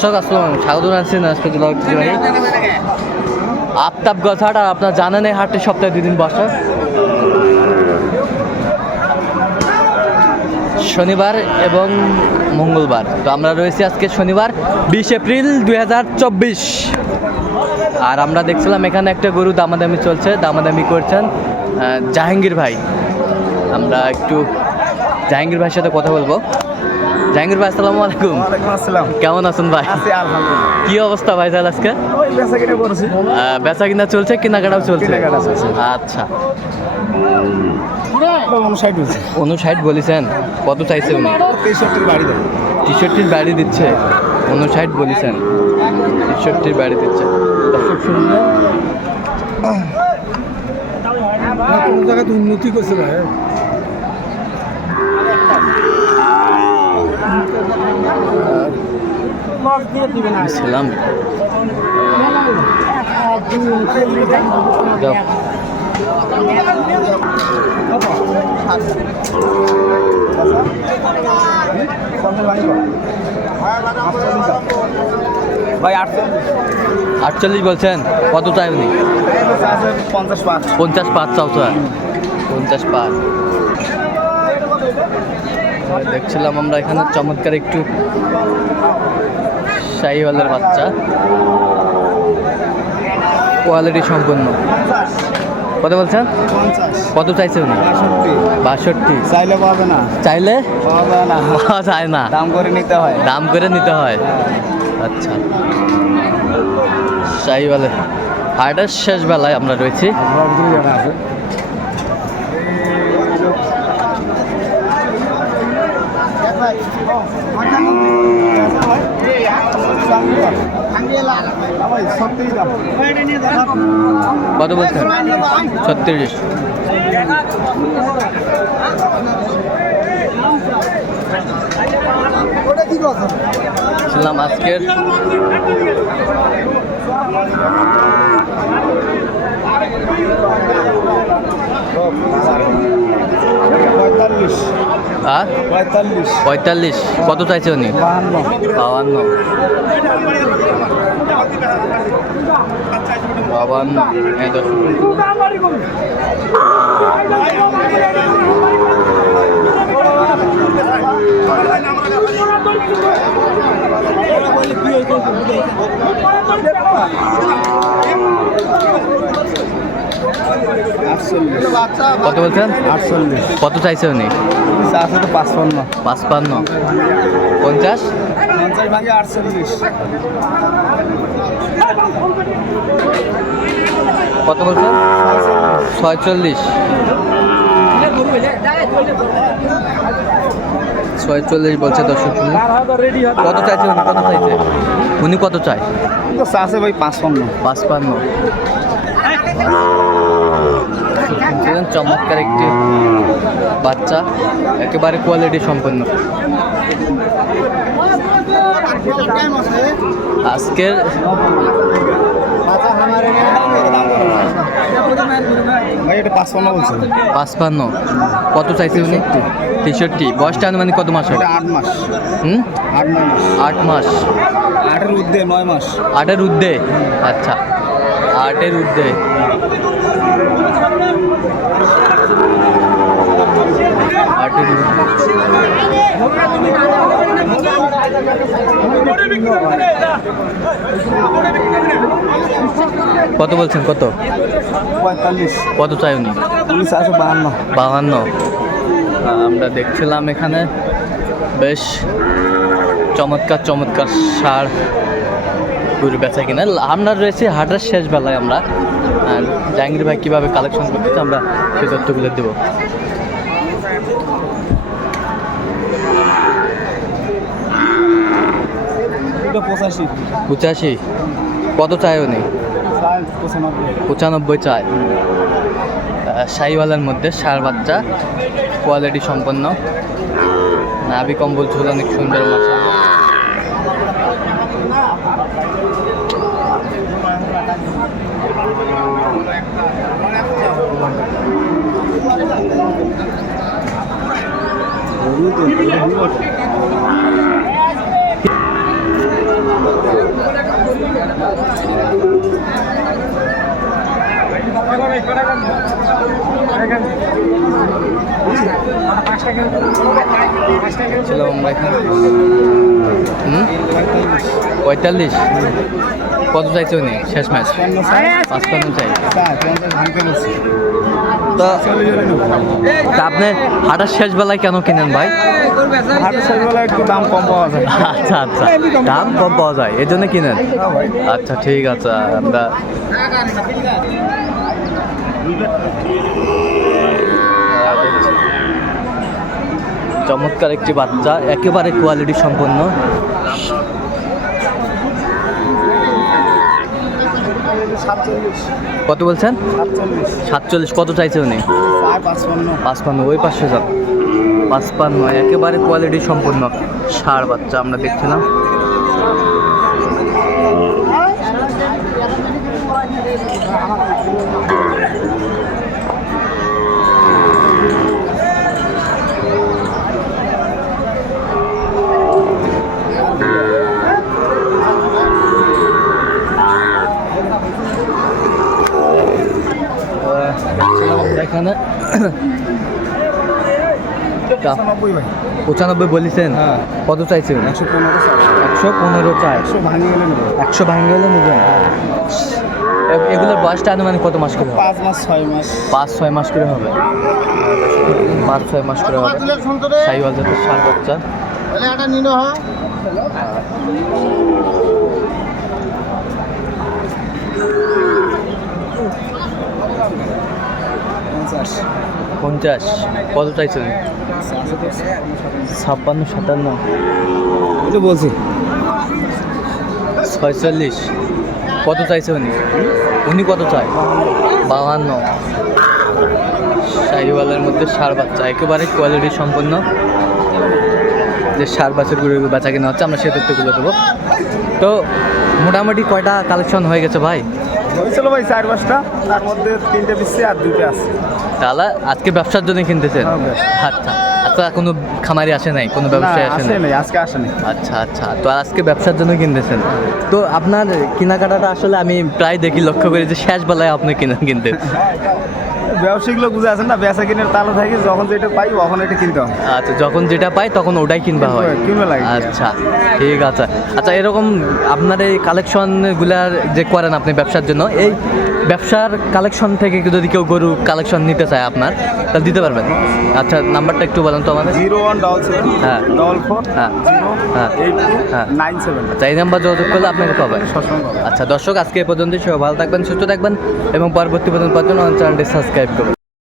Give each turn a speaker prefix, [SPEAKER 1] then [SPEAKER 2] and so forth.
[SPEAKER 1] দর্শক আসলাম স্বাগত জানাচ্ছি আজকে জেলা ঐতিহ্যবাহী আফতাব গছাট আর আপনার জানেন এই হাটটি সপ্তাহে দুদিন বসে। শনিবার এবং মঙ্গলবার। তো আমরা রয়েছি আজকে শনিবার, বিশ এপ্রিল দু হাজার চব্বিশ। আর আমরা দেখছিলাম এখানে একটা গরু দামাদামি চলছে, দামাদামি করছেন জাহাঙ্গীর ভাই। আমরা একটু জাহাঙ্গীর ভাইয়ের সাথে কথা বলব। জাহাঙ্গীর ভাই আসসালামু আলাইকুম।
[SPEAKER 2] ওয়ালাইকুম আসসালাম।
[SPEAKER 1] কেমন আছেন ভাই?
[SPEAKER 2] আছি আলহামদুলিল্লাহ।
[SPEAKER 1] কি অবস্থা ভাই তাহলে আজকে?
[SPEAKER 2] ওই বেচা কিনে করছি।
[SPEAKER 1] বেচা কিনা চলছে কেনাকাটাও চলছে। আচ্ছা। উনষাট বলেছেন? কত চাইছে উনি?
[SPEAKER 2] তেষট্টির বাড়ি
[SPEAKER 1] টিশার্টটির বাড়ি দিচ্ছে? উনষাট বলেছেন। টিশার্টটির বাড়ি দিচ্ছে।
[SPEAKER 2] কোন জায়গায় উন্নতি করছে ভাই। ভাই
[SPEAKER 1] আটচল্লিশ। বলছেন? কত চাই উনি?
[SPEAKER 2] পঞ্চাশ পাঁচ।
[SPEAKER 1] পঞ্চাশ পাঁচ চাও পঞ্চাশ পাঁচ। দেখছিলাম আমরা এখানে চমৎকার একটু শাহিওয়ালের বাচ্চা। কোয়ালিটি সম্পন্ন কত বলছেন? কত চাইছে উনি?
[SPEAKER 2] বাষট্টি। চাইলে পাবে না।
[SPEAKER 1] চাইলে?
[SPEAKER 2] যায় না।
[SPEAKER 1] যায় না।
[SPEAKER 2] দাম করে নিতে হয়।
[SPEAKER 1] দাম করে নিতে হয়। আচ্ছা। শাহিওয়ালের হাটের শেষ বেলায় আমরা রয়েছি
[SPEAKER 2] আছে সত্যিই দাম
[SPEAKER 1] কত বলছেন ছত্রিশ ছিলাম আজকের
[SPEAKER 2] পঁয়তাল্লিশ
[SPEAKER 1] আর
[SPEAKER 2] পঁয়তাল্লিশ।
[SPEAKER 1] পঁয়তাল্লিশ। কত চাইছে উনি?
[SPEAKER 2] বাহান্ন।
[SPEAKER 1] বাবান্ন। বাবান্ন এই দর্শক।
[SPEAKER 2] আটচল্লিশ
[SPEAKER 1] কত বলছেন?
[SPEAKER 2] আটচল্লিশ।
[SPEAKER 1] কত চাইছে উনি?
[SPEAKER 2] আছে তো পাঁচপান্ন।
[SPEAKER 1] পাঁচপান্ন। পঞ্চাশ?
[SPEAKER 2] পঞ্চাশ ভাগে আটচল্লিশ।
[SPEAKER 1] কত বলছেন? ছয়চল্লিশ। ছয়চল্লিশ বলছে দর্শক। কত চাইছে উনি? কত চাইছে? উনি কত চায়?
[SPEAKER 2] আছে ভাই পাঁচপান্ন।
[SPEAKER 1] পাঁচপান্ন। শুনছিলেন চমৎকার একটি বাচ্চা একেবারে কোয়ালিটি সম্পন্ন। আজকের
[SPEAKER 2] পাঁচপান্ন।
[SPEAKER 1] কত চাইছে উনি? তেষট্টি। বয়সটা আনুমানিক কত মাস হবে?
[SPEAKER 2] আট মাস
[SPEAKER 1] হুম?
[SPEAKER 2] আট মাস
[SPEAKER 1] আট মাস।
[SPEAKER 2] আটের ঊর্ধ্বে নয় মাস।
[SPEAKER 1] আটের ঊর্ধ্বে? আচ্ছা। আটের ঊর্ধ্বে। কত বলছেন? কত? কত চাই উনি?
[SPEAKER 2] পুলিশ আছে বাহান্ন।
[SPEAKER 1] বাহান্ন। আমরা দেখছিলাম এখানে বেশ চমৎকার চমৎকার সার গরু বেচা কিনা। আমরা রয়েছি হাটের শেষ বেলায় আমরা। আর জাহাঙ্গীর ভাই কীভাবে কালেকশন করতেছে আমরা সেই তথ্যগুলো দেবো।
[SPEAKER 2] পঁচাশি।
[SPEAKER 1] পঁচাশি? কত চাই উনি?
[SPEAKER 2] পঁচানব্বই
[SPEAKER 1] পঁচানব্বই চায় শাহিওয়ালার মধ্যে সার বাচ্চা কোয়ালিটি সম্পন্ন। নাভি কম্বল ঝুল অনেক সুন্দর মাছা ছিল আমরা এখানে হুম পঁয়তাল্লিশ। কত চাইছে উনি? শেষ ম্যাচ। পাঁচপান্ন চাই তো আপনি হাটার শেষ বেলায় কেন কিনেন ভাই?
[SPEAKER 2] একটু দাম কম পাওয়া যায়
[SPEAKER 1] আচ্ছা আচ্ছা। দাম কম পাওয়া যায় এই জন্য কিনেন? আচ্ছা ঠিক আছে, আমরা চমৎকার একটি বাচ্চা, একেবারে কোয়ালিটি সম্পন্ন। কত বলছেন?
[SPEAKER 2] সাতচল্লিশ।
[SPEAKER 1] কত চাইছে উনি?
[SPEAKER 2] পাঁচপান্ন।
[SPEAKER 1] ওই পাঁচশো যান পাঁচপান্ন। একেবারে কোয়ালিটি সম্পূর্ণ সার বাচ্চা আমরা দেখছিলাম। এখানে
[SPEAKER 2] পঁচানব্বই
[SPEAKER 1] বলেছেন।
[SPEAKER 2] হ্যাঁ।
[SPEAKER 1] কত চাইছেন
[SPEAKER 2] একশো পনেরো
[SPEAKER 1] একশো পনেরো চাই।
[SPEAKER 2] একশো ভাঙিয়ে গেলে
[SPEAKER 1] একশো ভাঙে গেলে নেবেন? এগুলোর বয়সটা আনুমানিক কত মাস করে
[SPEAKER 2] পাঁচ মাস ছয় মাস।
[SPEAKER 1] পাঁচ ছয় মাস করে হবে। পাঁচ ছয় মাস করে হবে। সাইওয়াল জাতের সার বাচ্চা
[SPEAKER 2] পঞ্চাশ।
[SPEAKER 1] পঞ্চাশ। কত চাইছেন? ছাপ্পান্ন সাতান্ন।
[SPEAKER 2] এটা বলছি।
[SPEAKER 1] ছয়চল্লিশ। কত চাইছে উনি? উনি কত চায়? বাহান্ন। শাহিওয়ালের মধ্যে সার বাচ্চা। একেবারে কোয়ালিটি সম্পন্ন। যে সার বাচ্চাগুলো বাচ্চা কেনা হচ্ছে আমরা সেই তথ্যগুলো দেবো। তো মোটামুটি কয়টা কালেকশন হয়ে গেছে ভাই?
[SPEAKER 2] হয়েছিল ভাই চার পাঁচটা। তার মধ্যে তিনটে দিচ্ছে আর দুটো আছে।
[SPEAKER 1] তাহলে আজকে ব্যবসার জন্য কিনতেছেন?
[SPEAKER 2] হ্যাঁ,
[SPEAKER 1] আচ্ছা। আচ্ছা কোনো খামারি আসে নাই? কোনো ব্যবসায় আসে
[SPEAKER 2] আসে
[SPEAKER 1] নাই?
[SPEAKER 2] আজকে আসেনি
[SPEAKER 1] আচ্ছা আচ্ছা। তো আজকে ব্যবসার জন্য কিনতেছেন? তো আপনার কেনাকাটাটা আসলে আমি প্রায় দেখি লক্ষ্য করি যে শেষ বেলায় আপনি কিনেন কিনতে
[SPEAKER 2] ব্যবসায়িকগুলো বুঝে আছেন না বেচা কিনের তালো থাকে যখন যেটা পাই তখন এটা কিনতে
[SPEAKER 1] আচ্ছা যখন যেটা পাই তখন ওটাই কিনবা হয়?
[SPEAKER 2] কিনবা- কিনবা লাগে।
[SPEAKER 1] আচ্ছা ঠিক আছে। আচ্ছা এরকম আপনার এই কালেকশনগুলার যে করেন আপনি ব্যবসার জন্য এই ব্যবসার কালেকশন থেকে যদি কেউ গরু কালেকশন নিতে চায় আপনার তাহলে দিতে পারবেন আচ্ছা নাম্বারটা একটু বলেন তো আমাদের
[SPEAKER 2] জিরো ওয়ান ডবল সেভেন
[SPEAKER 1] হ্যাঁ।
[SPEAKER 2] ডবল ফোর
[SPEAKER 1] হ্যাঁ।
[SPEAKER 2] জিরো
[SPEAKER 1] হ্যাঁ। হ্যাঁ।
[SPEAKER 2] নাইন সেভেন
[SPEAKER 1] আচ্ছা এই নাম্বার যোগাযোগ করলে আপনাকে পাবেন আচ্ছা দর্শক আজকে এ পর্যন্ত সবাই ভালো থাকবেন সুস্থ থাকবেন এবং পরবর্তী পর্যন্ত পর্যন্ত চ্যানেলটি সাবস্ক্রাইব করবেন